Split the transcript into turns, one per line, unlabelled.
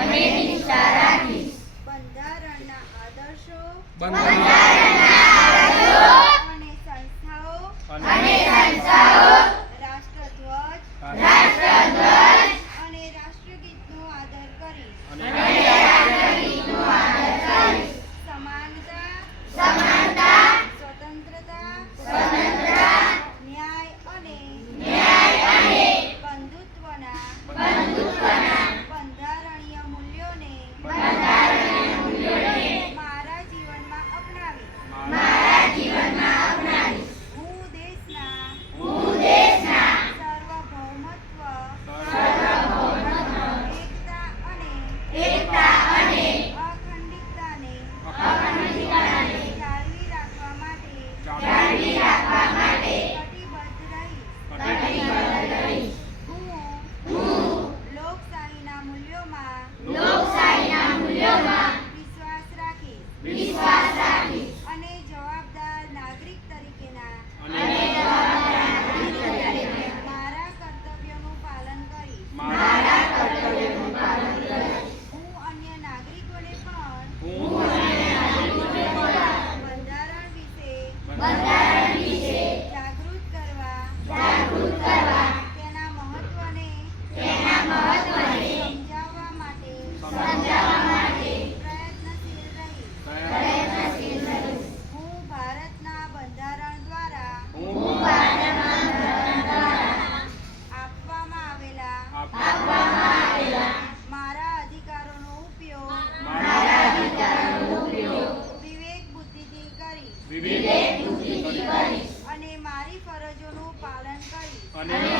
અને નિષ્ઠા રાખીશ બંધારણના આદર્શો બંધારણ অনেক